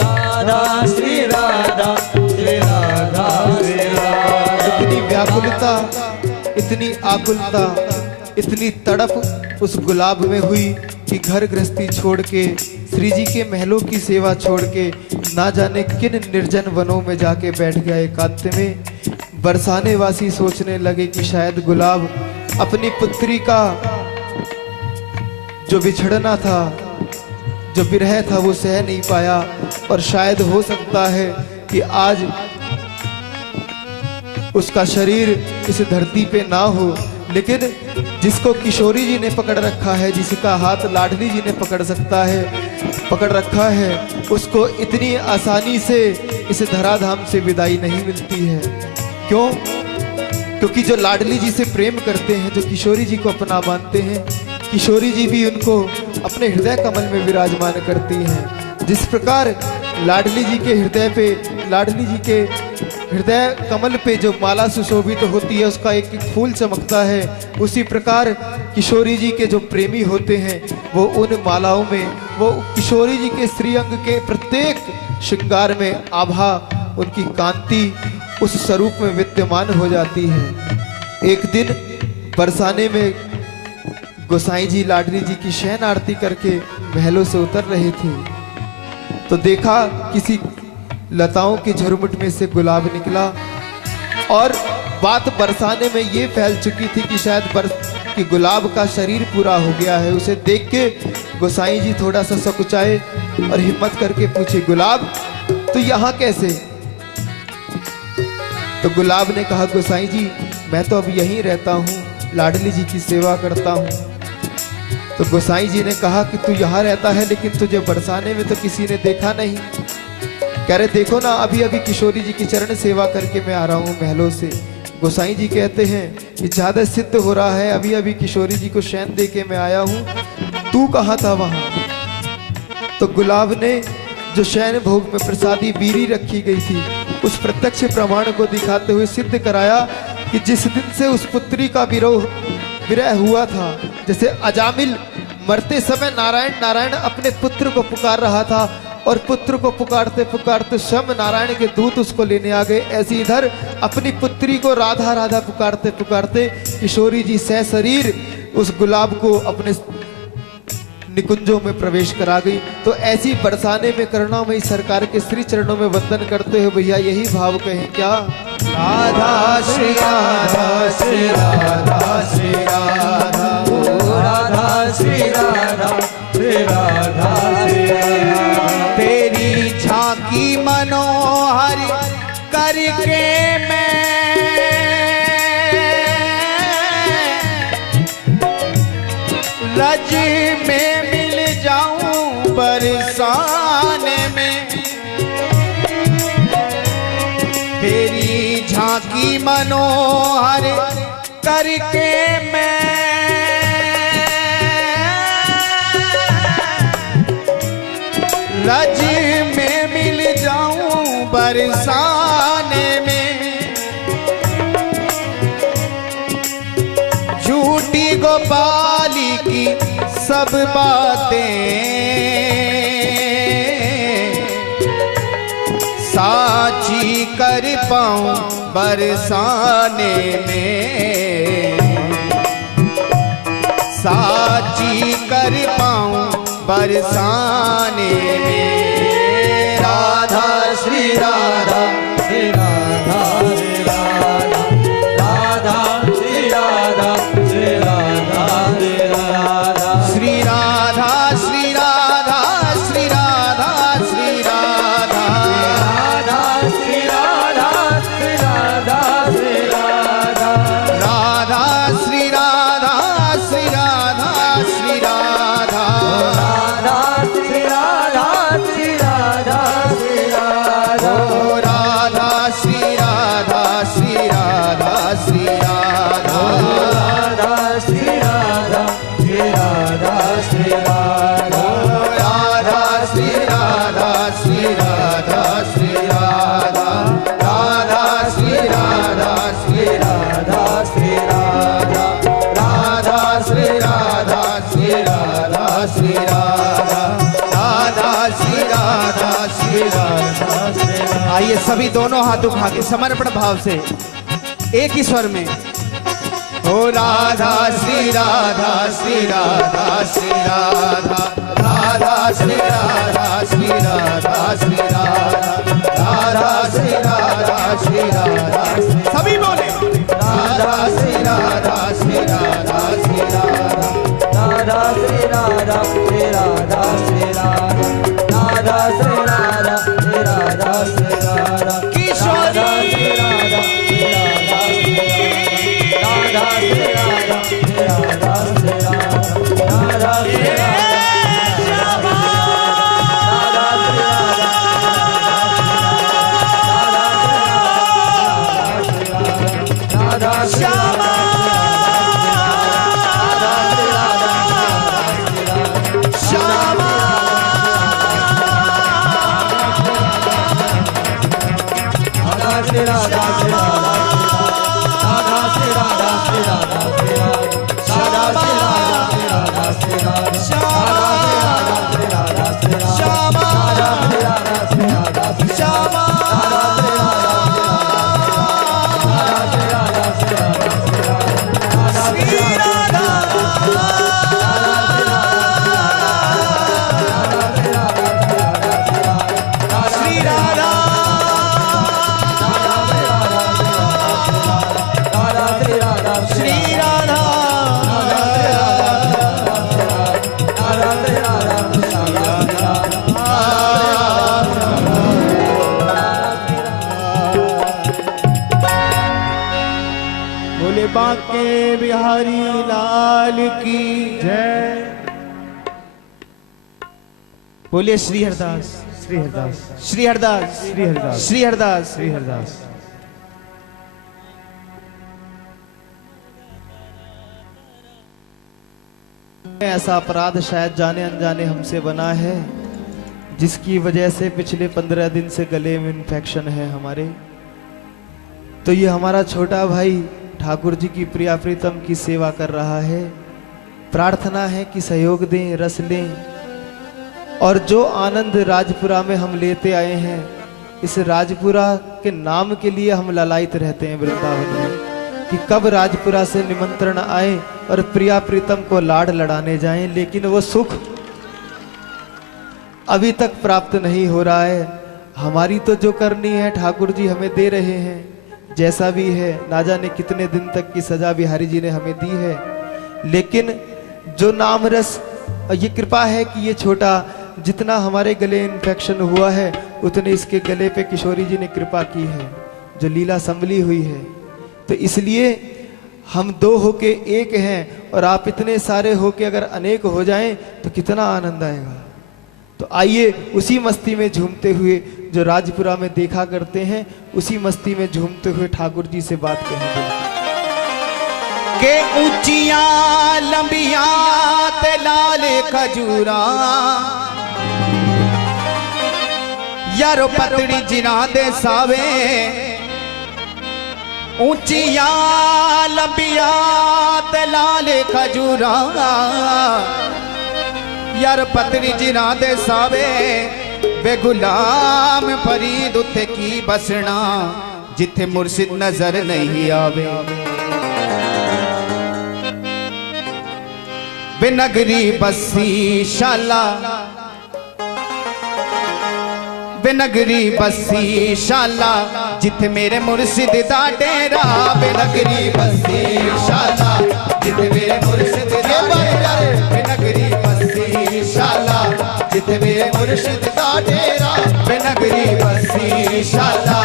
राधा श्री राधा श्री राधा श्री राधा। इतनी व्याकुलता, इतनी आकुलता, इतनी तड़प उस गुलाब में हुई कि घर गृहस्थी छोड़ के, श्री जी के महलों की सेवा छोड़ के ना जाने किन निर्जन वनों में जाके बैठ गया एकांत में। बरसाने वासी सोचने लगे कि शायद गुलाब अपनी पुत्री का जो बिछड़ना था, जो विरह था, वो सह नहीं पाया और शायद हो सकता है कि आज उसका शरीर इस धरती पे ना हो, लेकिन जिसको किशोरी जी ने पकड़ रखा है, जिसका हाथ लाडली जी ने पकड़ रखा है, उसको इतनी आसानी से इस धराधाम से विदाई नहीं मिलती है। क्यों? क्योंकि जो लाडली जी से प्रेम करते हैं, जो किशोरी जी को अपना मानते हैं, किशोरी जी भी उनको अपने हृदय कमल में विराजमान करती हैं। जिस प्रकार लाडली जी के हृदय पे, लाडली जी के हृदय कमल पे जो माला सुशोभित होती है, उसका एक एक फूल चमकता है, उसी प्रकार किशोरी जी के जो प्रेमी होते हैं, वो उन मालाओं में, वो किशोरी जी के श्रीअंग के प्रत्येक श्रृंगार में आभा, उनकी कांति उस स्वरूप में विद्यमान हो जाती है। एक दिन बरसाने में गोसाई जी लाडली जी की शयन आरती करके महलों से उतर रहे थे, तो देखा किसी लताओं की झुरमुट में से गुलाब निकला और बात बरसाने में ये फैल चुकी थी कि शायद कि गुलाब का शरीर पूरा हो गया है। उसे देख के गोसाई जी थोड़ा सा सकुचाए और हिम्मत करके पूछे, गुलाब तो यहाँ कैसे? तो गुलाब ने कहा, गोसाई जी मैं तो अब यहीं रहता हूँ, लाडली जी की सेवा करता हूँ। तो गोसाई जी ने कहा कि तू यहाँ रहता है, लेकिन तुझे बरसाने में तो किसी ने देखा नहीं। कह रहे देखो ना, अभी अभी किशोरी जी की चरण सेवा करके मैं आ रहा हूँ महलों से। गोसाई जी कहते हैं कि ज्यादा सिद्ध हो रहा है, अभी अभी किशोरी जी को शयन दे के मैं आया हूँ, तू कहाँ था वहां? तो गुलाब ने जो शयन भोग में प्रसादी बीरी रखी गई थी, उस प्रत्यक्ष प्रमाण को दिखाते हुए सिद्ध कराया कि जिस दिन से उस पुत्री का विरह हुआ था, जैसे अजामिल मरते समय नारायण नारायण अपने पुत्र को पुकार रहा था और पुत्र को पुकारते पुकारते स्वयं नारायण के दूत उसको लेने आ गए, ऐसी इधर अपनी पुत्री को राधा राधा पुकारते पुकारते किशोरी जी सह शरीर उस गुलाब को अपने निकुंजों में प्रवेश करा गई। तो ऐसी बरसाने में करुणामयी सरकार के श्री चरणों में वंदन करते हुए भैया यही भाव कहें क्या? राधा श्री राधा श्री राधा श्री राधा राधा श्री राधा श्री राधा श्री राधा। तेरी झांकी मनोहर करके मैं रज में मिल जाऊं बरसाने में। तेरी झांकी मनोहर करके मैं रज में मिल जाऊं बरसाने में। झूठी गोपाली की सब बातें कर पाऊं बरसाने में, साची कर पाऊं बरसाने में। राधा श्री राधा श्री राधा श्री राधा राधा श्री राधा श्री राधा श्री राधा श्री राधा श्री राधा श्री राधा श्री राधा श्री राधा श्री राधा श्री राधा राधा श्री राधा श्री राधा श्री राधा श्री राधा श्री राधा श्री राधा श्री राधा राधा श्री राधा श्री राधा श्री राधा राधा श्री राधा श्री राधा श्री राधा राधा श्री राधा श्री राधा श्री राधा राधा श्री राधा श्री राधा श्री राधा राधा श्री राधा श्री राधा। आइए सभी दोनों हाथ उठा के समर्पण भाव से एक ही स्वर में, ओ राधा श्री राधा श्री राधा श्री राधा राधा श्री राधा श्री राधा श्री राधा राधा श्री राधा श्री राधा। सभी बोले राधा श्री राधा श्री राधा श्री राधा राधा श्री राधा श्री राधा श्री राधा राधा श्री राधा श्री राधा श्री राधा किशोरी राधा श्री राधा श्री राधा श्री राधा श्री राधा श्री राधा श्री राधा श्यामा श्यामा राधा श्री राधा श्री राधा श्री राधा श्री राधा श्री राधा श्री राधा श्री राधा श्री राधा श्री राधा श्यामा श्री राधा श्री श्यामा श्री राधा श्री राधा बोले बांके बिहारी लाल की जय। बोले श्री हरदास श्री हरदास श्री हरदास श्री हरदास श्री हरदास श्री हरदास। ऐसा अपराध शायद जाने अनजाने हमसे बना है, जिसकी वजह से पिछले 15 दिन से गले में इन्फेक्शन है हमारे। तो ये हमारा छोटा भाई ठाकुर जी की प्रिया प्रीतम की सेवा कर रहा है। प्रार्थना है कि सहयोग दें, रस लें, और जो आनंद राजपुरा में हम लेते आए हैं, इस राजपुरा के नाम के लिए हम ललायित रहते हैं वृंदावन में, कि कब राजपुरा से निमंत्रण आए और प्रिया प्रीतम को लाड लड़ाने जाएं, लेकिन वो सुख अभी तक प्राप्त नहीं हो रहा है। हमारी तो जो करनी है ठाकुर जी हमें दे रहे हैं, जैसा भी है, ना जाने कितने दिन तक की सजा बिहारी जी ने हमें दी है, लेकिन जो नाम रस, ये कृपा है कि ये छोटा, जितना हमारे गले इन्फेक्शन हुआ है उतने इसके गले पे किशोरी जी ने कृपा की है, जो लीला संभली हुई है। तो इसलिए हम दो होके एक हैं, और आप इतने सारे होके अगर अनेक हो जाएं तो कितना आनंद आएगा। तो आइए उसी मस्ती में झूमते हुए जो राजपुरा में देखा करते हैं, उसी मस्ती में झूमते हुए ठाकुर जी से बात कहेंगे के ऊंचिया लंबिया ते लाल खजूरा, यारो पतड़ी जिना दे सावे, ऊंचिया लंबिया ते लाल खजूरा, यार पतड़ी जिना दे सावे, वे गुलाम फरीद उथे की बसना जिथे मुर्शिद नजर नहीं आवे। वे नगरी बसी शाला, वे नगरी बसी शाला जिथे मेरे मुर्शिद दा डेरा। वे नगरी बसी शाला जिथे मेरे मुर्शिद दा डेरा। वे नगरी बसी शाला जिथे मेरे मुर्शिद दा डेरा। वे नगरी बसी शाला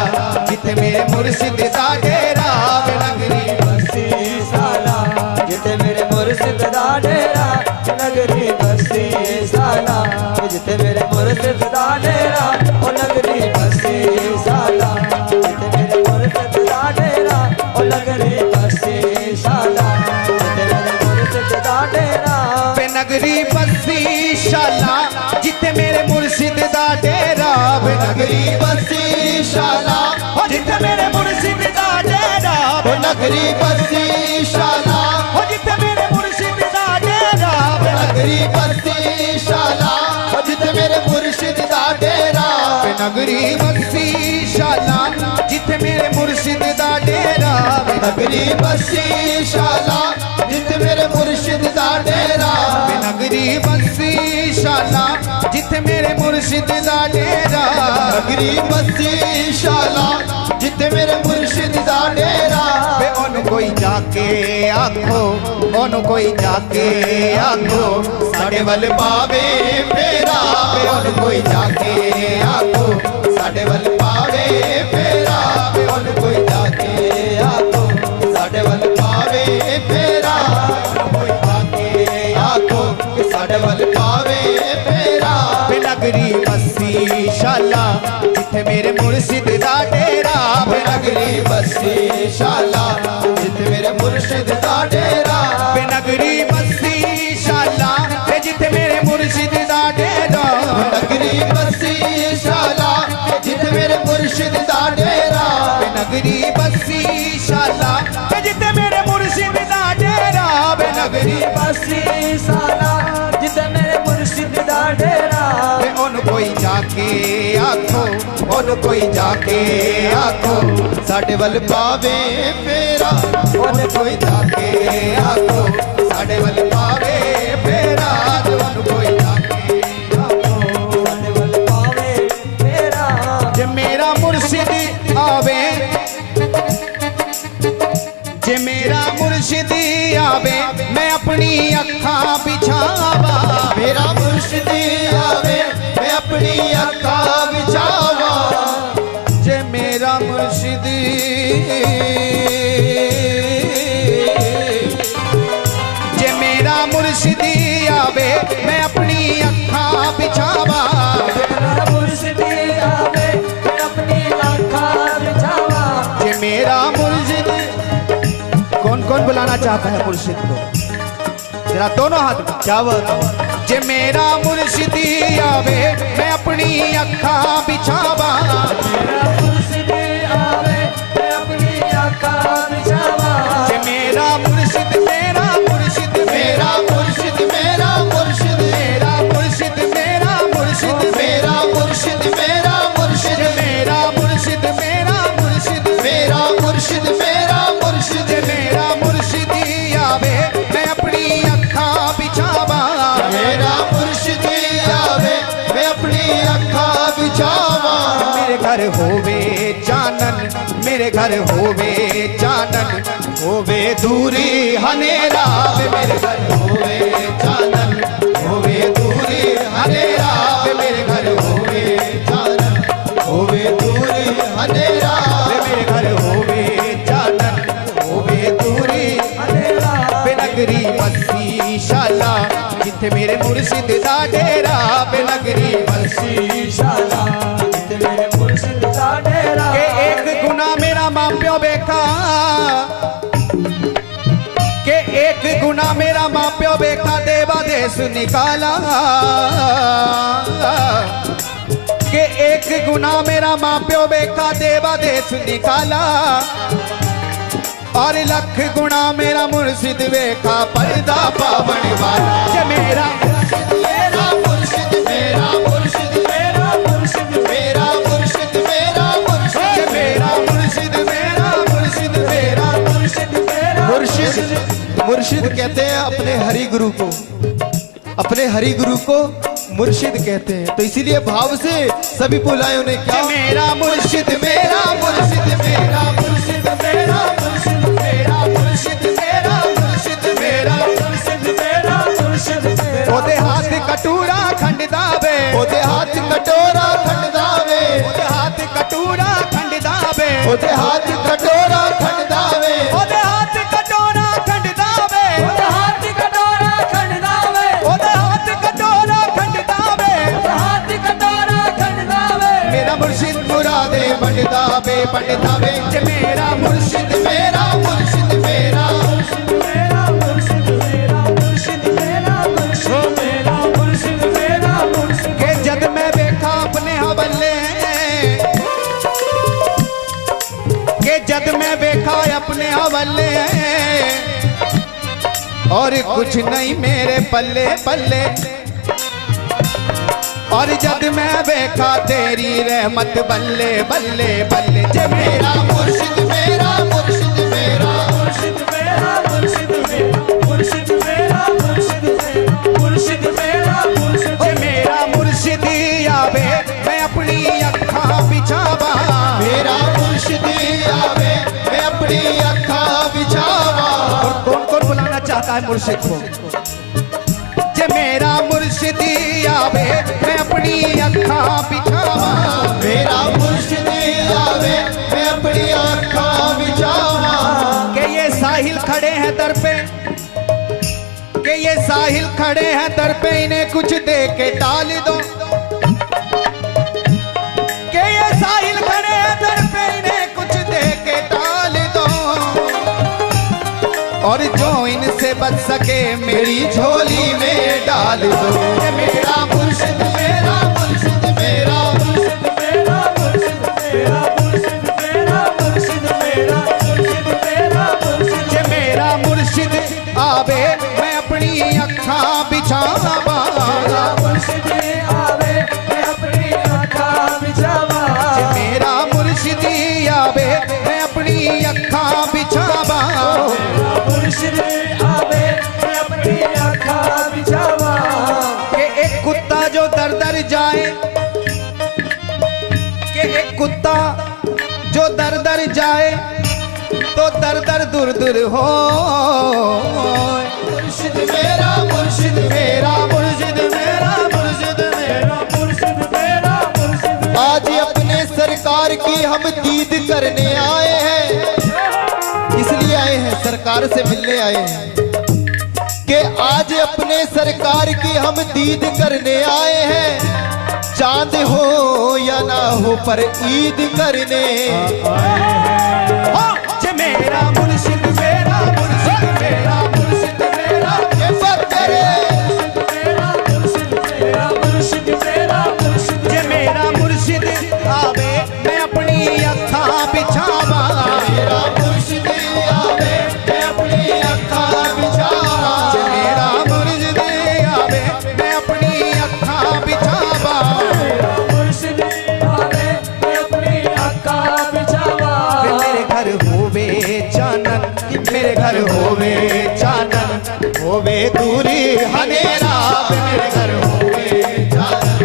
जिथे मेरे मुर्शिद दा डेरा। वे नगरी बसी साला जिथे मेरे मुर्शिद दा डेरा। नगरी बसी साला जिथे मेरे मुर्शिद दा डेरा। ओ नगरी बसी साला जिथे मेरे मुर्शिद दा डेरा। ओ नगरी बसी साला जिथे मेरे मुर्शिद दा डेरा। वे नगरी बसी शाला जिथे मेरे मुर्शिद दा डेरा। वे नगरी बसी शाला जिथे मेरे मुर्शिद दा डेरा। वे नगरी बसी शाला जिथे मेरे मुर्शिद दा डेरा। वे नगरी बसी शाला जिथे मेरे मुर्शिद दा डेरा। वे नगरी बसी शाला जिथे मेरे मुर्शिद दा डेरा। वे नगरी बसी शाला जिथे मेरे मुर्शिद दा डेरा। वे नगरी बसी शाला जिथे मेरे मुर्शिद दा डेरा। नगरी बसी शाला जिथे मेरे मुर्शिद दा डेरा। वे ओन कोई जाके आखो, ओन कोई जाके आखो साडे वल पावे फेरा। वे ओन कोई जाके आखो साडे वल पावे फेरा। वे ओन कोई जाके आखो साडे वल पावे फेरा। कोई जाके आखो साडे वल पावे फेरा। वे नगरी बसी शाला जिथे मेरे मुर्शिद दा डेरा। वे नगरी बसी शाला जिथे मेरे मुर्शिद दा डेरा। वे नगरी बसी शाला जिथे मेरे मुर्शिद दा डेरा। वे नगरी बसी शाला जिथे मेरे मुर्शिद दा डेरा। वे नगरी बसी शाला जिथे मेरे मुर्शिद दा डेरा। वे नगरी बसी साला जिथे मेरे मुर्शिद दा डेरा। वे ओन कोई जाके आखो, ओन कोई जाके आखो साडे वल पावे फेरा। ओन कोई जाके आखो साडे वल पावे फेरा। ओन कोई जाके आखो साडे वल पावे फेरा। जे मेरा मुर्शिद आवे, जे मेरा मुर्शिद आवे मैं अपनी अखां बिछावा। मेरा मुर्शिद आवे मैं अपनी अखां बिछावा। जे मेरा मुर्शिद, जे मेरा मुर्शिद आवे मैं अपनी अखां बिछावा। मेरा मुर्शिद आवे मैं अपनी आँखां बिछावा। जे मेरा मुर्शिद, कौन कौन बुलाना चाहता है मुर्शिद को? जरा दोनों हाथ में। क्या बात? जे मेरा मुर्शिद आवे मैं अपनी अखां बिछावा। मेरा मुर्शिद आवे मैं अपनी आँखां बिछावा। जे मेरा मुर्शिद, मेरा मुर्शिद, मेरा मुर्शिद, मेरा मुर्शिद, मेरा मुर्शिद, मेरा मुर्शिद, मेरा मुर्शिद, मेरा मुर्शिद, मेरा मुर्शिद, मेरा मुर्शिद, मेरा मुर्शिद, मेरा मुर्शिद, मेरा मुर्शिद आवे मैं अपनी अखां बिछावा। मेरा मुर्शिद आवे मैं अपनी अखां बिछावा। मेरे घर होवे चानन, मेरे घर होवे चानन, होवे दूरी हनेरा। वे मेरे घर होवे चानन, होवे दूरी हनेरा। वे मेरे घर होवे चानन, होवे दूरी हनेरा। वे मेरे घर होवे चानन, होवे दूरी अंधेरा। वे नगरी बसी शाला जिथे मेरे मुर्शिद दा डेरा। वे नगरी बसी शाला जिथे मेरे मुर्शिद दा डेरा। के एक गुना मेरा मां प्यो बेखा, के एक गुना मेरा मां प्यो बेखा देवा देश निकाला। के एक गुना मेरा मां प्यो बेखा देवा देश निकाला। और लख गुना मेरा मुर्शिद वेखा पर्दा पावन वाला। जे मेरा मुर्शिद, मेरा मुर्शिद, मेरा मुर्शिद, मेरा मुर्शिद, मुर्शिद कहते हैं अपने हरि गुरु को, अपने हरि गुरु को मुर्शिद कहते हैं। तो इसीलिए भाव से सभी पुलायों ने क्या, मेरा मुर्शिद मेरा मुर्शिद मेरा मुर्शिद मेरा मुर्शिद मेरा मुर्शिद मेरा मुर्शिद मेरा मुर्शिद मेरा मुर्शिद ओदे हाथ कटोरा खंड दावे, ओदे हाथ कटोरा खंड दावे, ओदे हाथ कटोरा खंड दावे, ओदे हाथ कटोरा खंड दावे, ओदे हाथ कटोरा खंड दावे, ओदे हाथ कटोरा खंड दावे, ओदे हाथ कटोरा खंड दावे, ओदे हाथ कटोरा खंड दावे। मेरा मुर्शिद मुरादे बंड दावे बंड दावे जे मेरा मुर्शिद मेरा मुर्शिद मेरा मेरा मुर्शिद मेरा मुर्शिद मेरा मुर्शिद मेरा मुर्शिद मेरा मुर्शिद। के जद मैं देखा अपने हवले, के जद मैं देखा अपने हवले और कुछ नहीं मेरे पल्ले पल्ले, और जद मैं देखा तेरी रहमत बल्ले बल्ले बल्ले जे मेरा मुर्शिद मेरा मुर्शिद मेरा मुर्शिद मेरा मुर्शिद मेरा मुर्शिद मेरा मुर्शिद मेरा मुर्शिद मेरा मुर्शिद। जे मेरा मुर्शिद आवे मैं अपनी अखा बिछावा, मेरा मुर्शिद आवे मैं अपनी अखा बिछावा। और कौन कौन बुलाना चाहता है मुर्शिद को, जे मेरा मुर्शिद आवे मैं अपनी अखा बिछावा, मेरा मुर्शिद आवे मैं अपनी अखा बिछावा। के ये साहिल खड़े हैं दर पे, के ये साहिल खड़े हैं दर पे इन्हें कुछ दे के टाल दो, के ये साहिल खड़े हैं दर पे इन्हें कुछ दे के टाल दो, और जो इनसे बच सके मेरी झोली में डाल दो। ये मेरा मुर्शिद मेरा मुर्शिद मेरा मुर्शिद मेरा मुर्शिद मेरा मुर्शिद मेरा मुर्शिद मेरा मुर्शिद मेरा मुर्शिद। जे मेरा मुर्शिद आवे मैं अपनी अखा बिछावा, मुर्शिद आवे मैं अपनी अखा बिछावा। जे मेरा मुर्शिद आवे मैं अपनी अखा बिछावा। मुर्शिद आवे मैं अपनी अखा बिछावा। कि एक कुत्ता जो दर दर जाए, कि एक कुत्ता जो दर दर जाए तो दर दर दूर दूर हो। मुर्शिद मेरा मुर्शिद मेरा मुर्शिद मेरा मुर्शिद मेरा। मुर्शिद मेरा मुर्शिद। आज अपने सरकार की हम दीद करने आए हैं, इसलिए आए हैं, सरकार से मिलने आए हैं कि आज अपने सरकार की हम दीद करने आए हैं। चांद हो या ना हो पर ईद करने हो जे मेरा मुर्शिद मेरा मुर्शिद मेरा मुर्शिद मेरा के बकरे। मेरा मुर्शिद मेरा मुर्शिद मेरा मुर्शिद। जे मेरा मुर्शिद आवे मैं अपनी अखा बिछावा, मेरा मुर्शिद आवे मैं अपनी अखा बिछावा। जे मेरा मुर्शिद आवे मैं अपनी अखा बिछावा। मुर्शिद आवे मैं अपनी अखा बिछावा। मेरे घर होवे चानन, मेरे घर होवे चानन, होवे दूरी हनेरा, मेरे घर होवे चानन,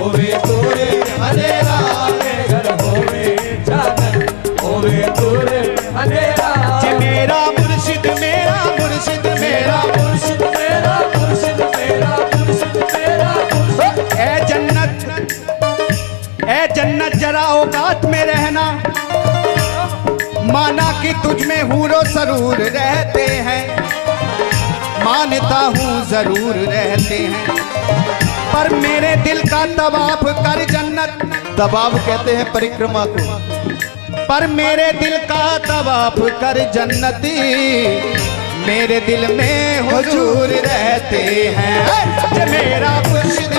होवे दूरी हनेरा। मेरे घर होवे चानन, होवे दूर अंधेरा। जे मेरा मुर्शिद मेरा मुर्शिद मेरा मुर्शिद मेरा मुर्शिद मेरा मुर्शिद मेरा मुर्शिद। ए जन्नत, ए जन्नत जरा औकात में रहना, माना कि तुझ में हूरो जरूर रहते हैं, मानता हूँ जरूर रहते हैं, पर मेरे दिल का तवाफ कर जन्नत। दबाव कहते हैं परिक्रमा को। पर मेरे दिल का तवाफ कर जन्नती, मेरे दिल में हुजूर रहते हैं। जे मेरा मुर्शिद